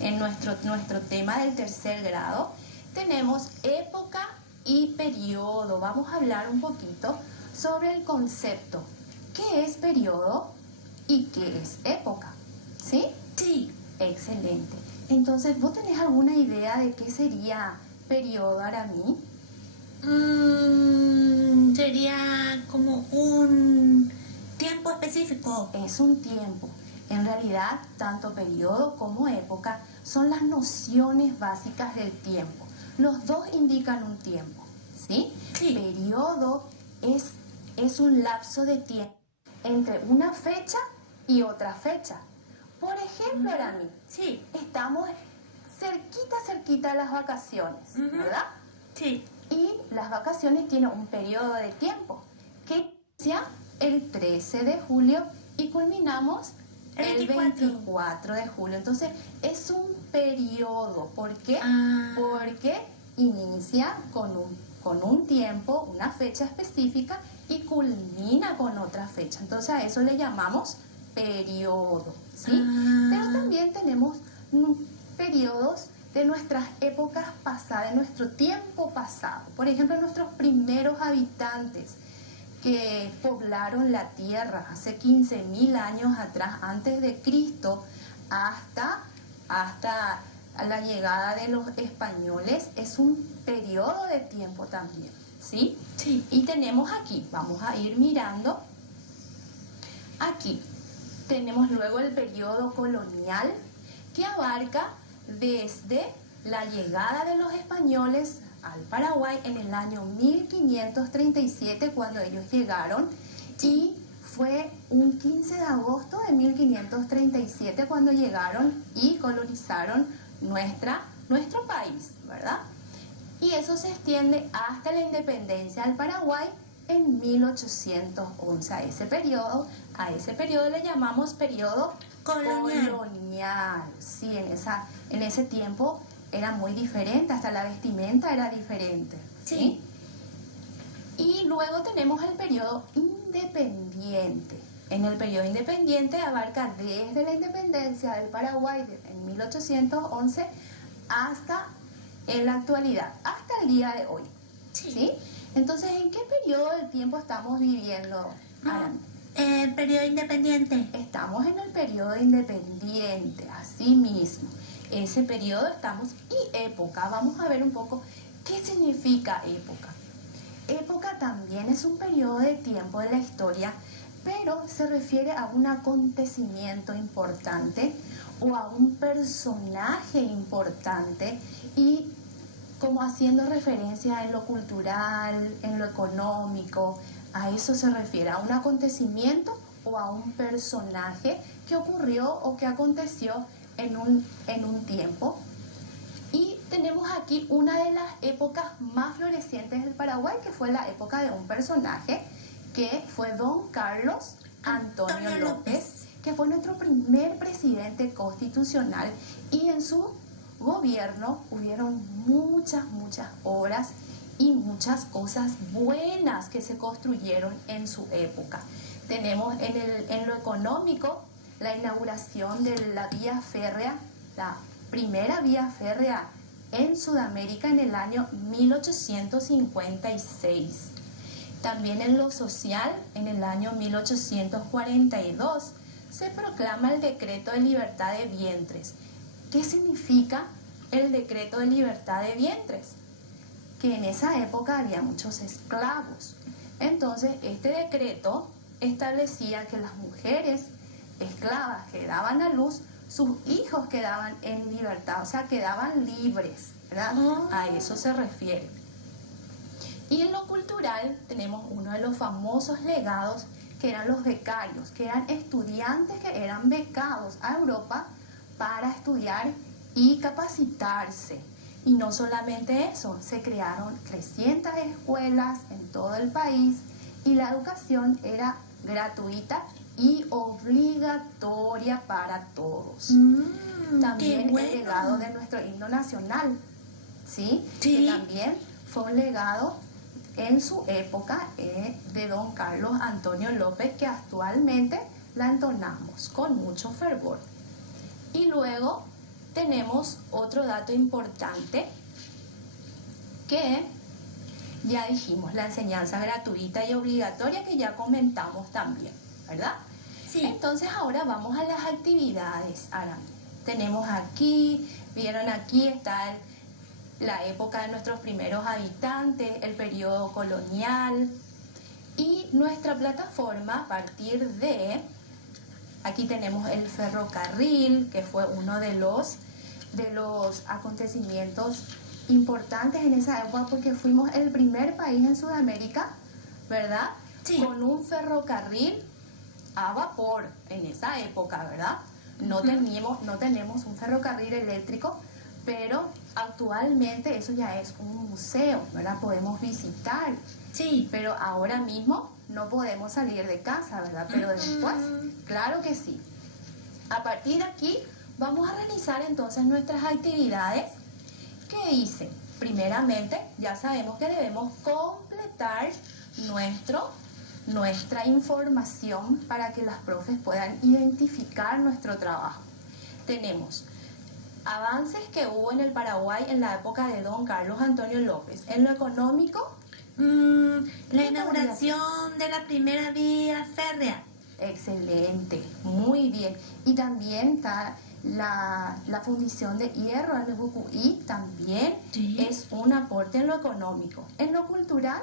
en nuestro tema del tercer grado, tenemos época y periodo. Vamos a hablar un poquito sobre el concepto. ¿Qué es periodo y qué es época? ¿Sí? Sí. Excelente. Entonces, ¿vos tenés alguna idea de qué sería periodo, Aramí? Sería como un tiempo específico. Es un tiempo. En realidad, tanto periodo como época son las nociones básicas del tiempo. Los dos indican un tiempo, ¿sí? Sí. Periodo es un lapso de tiempo entre una fecha y otra fecha. Por ejemplo, Arami, Sí. estamos cerquita de las vacaciones, ¿verdad? Sí. Y las vacaciones tienen un periodo de tiempo que inicia el 13 de julio y culminamos el 24 de julio. Entonces, es un periodo. ¿Por qué? Porque inicia con un tiempo, una fecha específica y culmina con otra fecha. Entonces, a eso le llamamos periodo, ¿sí? Pero también tenemos periodos de nuestras épocas pasadas, de nuestro tiempo pasado. Por ejemplo, nuestros primeros habitantes que poblaron la tierra hace 15.000 años atrás, antes de Cristo, hasta la llegada de los españoles, es un periodo de tiempo también, ¿sí? Sí. Y tenemos aquí, vamos a ir mirando, aquí tenemos luego el periodo colonial, que abarca desde la llegada de los españoles al Paraguay en el año 1537, cuando ellos llegaron, y fue un 15 de agosto de 1537 cuando llegaron y colonizaron nuestro país, ¿verdad? Y eso se extiende hasta la independencia del Paraguay en 1811. A ese periodo le llamamos periodo colonial. Sí, en ese tiempo era muy diferente, hasta la vestimenta era diferente. Sí. Y luego tenemos el periodo independiente. En el periodo independiente abarca desde la independencia del Paraguay en 1811 hasta en la actualidad, hasta el día de hoy. ¿Sí? Entonces, ¿en qué periodo del tiempo estamos viviendo, Aran? El periodo independiente. Estamos en el periodo independiente, así mismo. Ese periodo estamos. Y época, vamos a ver un poco qué significa época. Época también es un periodo de tiempo de la historia, pero se refiere a un acontecimiento importante o a un personaje importante, y como haciendo referencia en lo cultural, en lo económico, a eso se refiere, a un acontecimiento o a un personaje que ocurrió o que aconteció en un tiempo. Y tenemos aquí una de las épocas más florecientes del Paraguay, que fue la época de un personaje que fue Don Carlos Antonio López, que fue nuestro primer presidente constitucional, y en su gobierno hubieron muchas obras y muchas cosas buenas que se construyeron en su época. Tenemos en lo económico la inauguración de la vía férrea, la primera vía férrea en Sudamérica en el año 1856. También en lo social, en el año 1842, se proclama el decreto de libertad de vientres. ¿Qué significa el decreto de libertad de vientres? Que en esa época había muchos esclavos. Entonces, este decreto establecía que las mujeres esclavas que daban a luz, sus hijos quedaban en libertad, o sea, quedaban libres, ¿verdad? A eso se refiere. Y en lo cultural tenemos uno de los famosos legados, que eran los becarios, que eran estudiantes que eran becados a Europa para estudiar y capacitarse. Y no solamente eso, se crearon 300 escuelas en todo el país, y la educación era gratuita y obligatoria para todos. También el legado de nuestro himno nacional, ¿sí? Que también fue un legado en su época de Don Carlos Antonio López, que actualmente la entonamos con mucho fervor. Y luego tenemos otro dato importante que ya dijimos, la enseñanza gratuita y obligatoria que ya comentamos también, ¿verdad? Sí. Entonces ahora vamos a las actividades. Ahora, tenemos aquí, vieron aquí está la época de nuestros primeros habitantes, el periodo colonial y nuestra plataforma a partir de, aquí tenemos el ferrocarril, que fue uno de los acontecimientos importantes en esa época porque fuimos el primer país en Sudamérica, ¿verdad? Sí. Con un ferrocarril a vapor en esa época, ¿verdad? No tenemos un ferrocarril eléctrico, pero actualmente eso ya es un museo, ¿verdad? Podemos visitar, Sí. pero ahora mismo no podemos salir de casa, ¿verdad? Pero después, claro que sí. A partir de aquí vamos a realizar entonces nuestras actividades. ¿Qué hice? Primeramente, ya sabemos que debemos completar nuestra información para que las profes puedan identificar nuestro trabajo. Tenemos avances que hubo en el Paraguay en la época de don Carlos Antonio López. En lo económico, La inauguración de la primera vía férrea. excelente, muy bien. Y también está la fundición de hierro en el Jujuy, también Sí. es un aporte en lo económico. En lo cultural,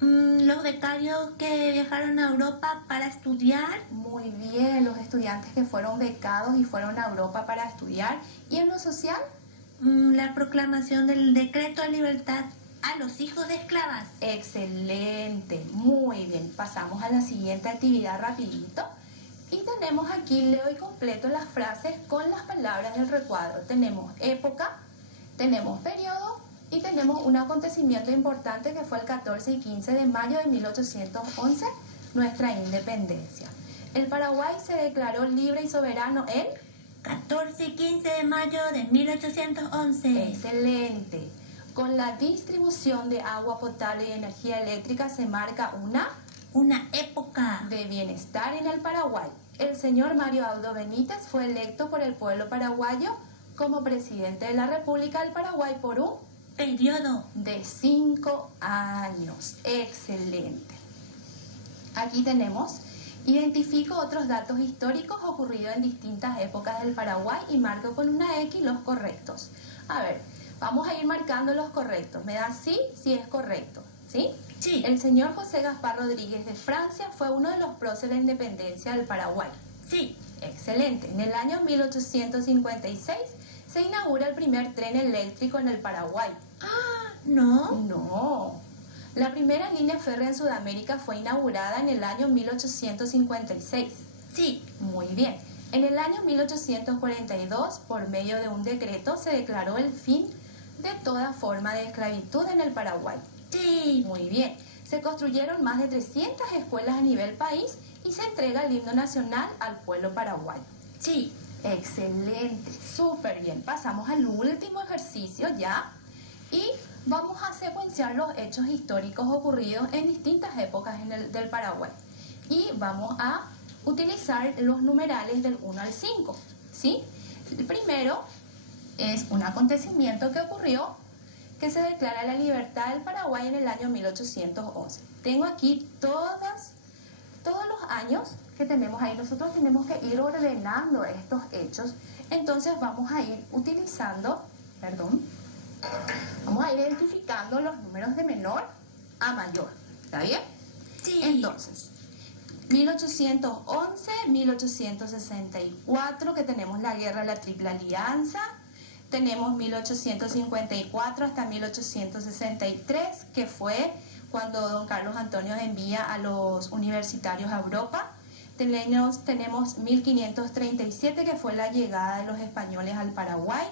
Los becarios que viajaron a Europa para estudiar. muy bien, los estudiantes que fueron becados y fueron a Europa para estudiar. Y en lo social, La proclamación del decreto de libertad a los hijos de esclavas. excelente, muy bien. Pasamos a la siguiente actividad rapidito. Y tenemos aquí, leo y completo las frases con las palabras del recuadro. Tenemos época, tenemos periodo y tenemos un acontecimiento importante que fue el 14 y 15 de mayo de 1811, nuestra independencia. El Paraguay se declaró libre y soberano en... 14 y 15 de mayo de 1811. Excelente. Con la distribución de agua potable y energía eléctrica se marca Una época. de bienestar en el Paraguay. El señor Mario Abdo Benítez fue electo por el pueblo paraguayo como presidente de la República del Paraguay por un Periodo. de 5 años. Excelente. Aquí tenemos, identifico otros datos históricos ocurridos en distintas épocas del Paraguay y marco con una X los correctos. A ver, vamos a ir marcando los correctos. Me da sí si es correcto, ¿sí? Sí. El señor José Gaspar Rodríguez de Francia fue uno de los próceres de la independencia del Paraguay. Sí. Excelente. En el año 1856 se inaugura el primer tren eléctrico en el Paraguay. No. No. La primera línea férrea en Sudamérica fue inaugurada en el año 1856. Sí. Muy bien. En el año 1842, por medio de un decreto, se declaró el fin de toda forma de esclavitud en el Paraguay. Sí. Muy bien. Se construyeron más de 300 escuelas a nivel país y se entrega el himno nacional al pueblo paraguayo. Sí. Excelente, súper bien. Pasamos al último ejercicio ya y vamos a secuenciar los hechos históricos ocurridos en distintas épocas del Paraguay. Y vamos a utilizar los numerales del 1 al 5, ¿sí? El primero es un acontecimiento que ocurrió que se declara la libertad del Paraguay en el año 1811. Tengo aquí todos los años que tenemos ahí. Nosotros tenemos que ir ordenando estos hechos. Entonces vamos a ir vamos a ir identificando los números de menor a mayor. ¿Está bien? Sí. Entonces, 1811, 1864, que tenemos la guerra de la Triple Alianza. Tenemos 1854 hasta 1863, que fue cuando don Carlos Antonio envía a los universitarios a Europa. Tenemos 1537, que fue la llegada de los españoles al Paraguay.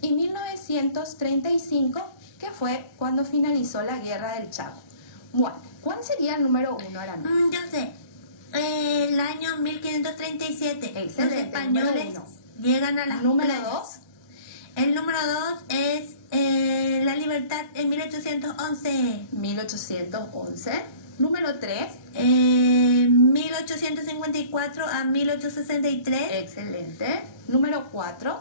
Y 1935, que fue cuando finalizó la guerra del Chaco. Bueno, ¿cuál sería el número 1, Arana? Yo sé. El año 1537. Excelente, Los españoles número 1. llegan a las Número playas. 2. El número 2 es la libertad en 1811. 1811. Número 3. 1854 a 1863. Excelente. Número 4.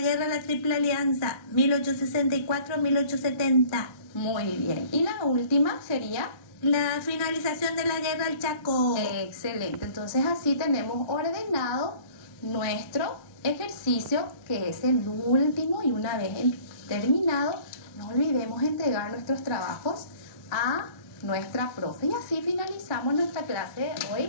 la Guerra de la Triple Alianza, 1864-1870. Muy bien. Y la última sería... La finalización de la Guerra del Chaco. Excelente. Entonces así tenemos ordenado nuestro ejercicio, que es el último, y una vez terminado, no olvidemos entregar nuestros trabajos a nuestra profe. Y así finalizamos nuestra clase de hoy.